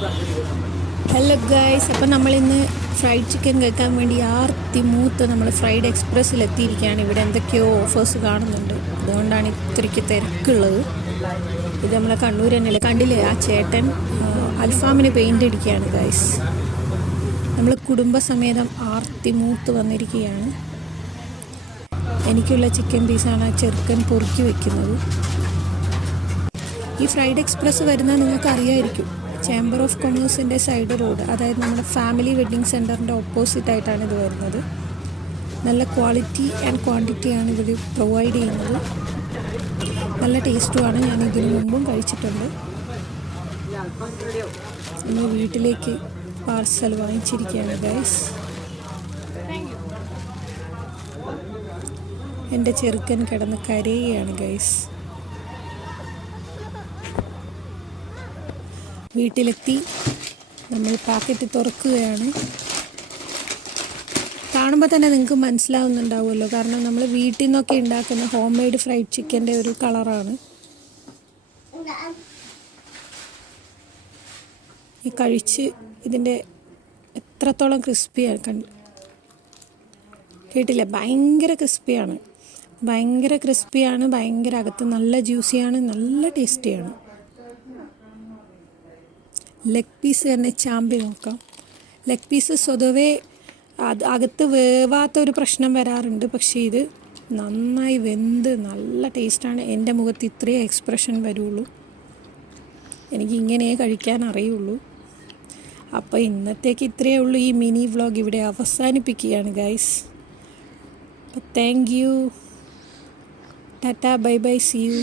Hello guys, അപ്പോൾ നമ്മളിന്ന് fried chicken കഴിക്കാൻ വേണ്ടി മൂത്ത് നമ്മൾ ഫ്രൈഡ് എക്സ്പ്രസ്സിൽ എത്തിയിരിക്കുകയാണ്. ഇവിടെ എന്തൊക്കെയോ ഓഫേഴ്സ് കാണുന്നുണ്ട്, അതുകൊണ്ടാണ് ഇത്രയ്ക്ക് തിരക്കുള്ളത്. ഇത് നമ്മളെ കണ്ണൂർ തന്നെയല്ലേ, കണ്ടില്ലേ ആ ചേട്ടൻ അൽഫാമിന് പെയിൻ്റ് അടിക്കുകയാണ് ഗൈസ്. നമ്മൾ കുടുംബസമേതം മൂത്ത് വന്നിരിക്കുകയാണ്. എനിക്കുള്ള ചിക്കൻ പീസാണ് ആ ചെറുക്കൻ പൊറുക്കി വെക്കുന്നത്. ഈ ഫ്രൈഡ് എക്സ്പ്രസ് വരുന്നത് നിങ്ങൾക്ക് അറിയാമായിരിക്കും, ചേംബർ ഓഫ് കൊമേഴ്സിൻ്റെ സൈഡ് റോഡ്, അതായത് നമ്മുടെ ഫാമിലി വെഡ്ഡിങ് സെൻറ്ററിൻ്റെ ഓപ്പോസിറ്റ് ആയിട്ടാണ് ഇത് വരുന്നത്. നല്ല ക്വാളിറ്റി ആൻഡ് ക്വാണ്ടിറ്റിയാണ് ഇവർ പ്രൊവൈഡ് ചെയ്യുന്നത്. നല്ല ടേസ്റ്റുമാണ്. ഞാൻ ഇതിനു മുമ്പും കഴിച്ചിട്ടുണ്ട്. ഇന്ന് വീട്ടിലേക്ക് പാർസൽ വാങ്ങിച്ചിരിക്കുകയാണ് ഗൈസ്. എൻ്റെ ചെറുക്കൻ കിടന്ന് കരയുകയാണ് ഗൈസ്. വീട്ടിലെത്തി നമ്മൾ പാക്കറ്റ് തുറക്കുകയാണ്. കാണുമ്പോൾ തന്നെ നിങ്ങൾക്ക് മനസ്സിലാവുന്നുണ്ടാവുമല്ലോ, കാരണം നമ്മൾ വീട്ടിൽ നിന്നൊക്കെ ഉണ്ടാക്കുന്ന ഹോം മെയ്ഡ് ഫ്രൈഡ് ചിക്കൻ്റെ ഒരു കളറാണ്. ഈ കഴിച്ച് ഇതിൻ്റെ എത്രത്തോളം ക്രിസ്പിയാണ് കേട്ടില്ല, ഭയങ്കര ക്രിസ്പിയാണ്, ഭയങ്കര അകത്ത് നല്ല ജ്യൂസിയാണ്, നല്ല ടേസ്റ്റിയാണ്. ലെഗ് പീസ് തന്നെ ചാമ്പി നോക്കാം. ലെഗ് പീസ് സ്വതവേ അകത്ത് വേവാത്തൊരു പ്രശ്നം വരാറുണ്ട്, പക്ഷേ ഇത് നന്നായി വെന്ത് നല്ല ടേസ്റ്റാണ്. എൻ്റെ മുഖത്ത് ഇത്രയേ എക്സ്പ്രഷൻ വരുള്ളൂ, എനിക്ക് ഇങ്ങനെ കഴിക്കാൻ അറിയുള്ളൂ. അപ്പോൾ ഇന്നത്തേക്ക് ഇത്രയേ ഉള്ളൂ. ഈ മിനി വ്ളോഗ് ഇവിടെ അവസാനിപ്പിക്കുകയാണ് ഗൈസ്. അപ്പോൾ thank you, tata, bye bye, see U.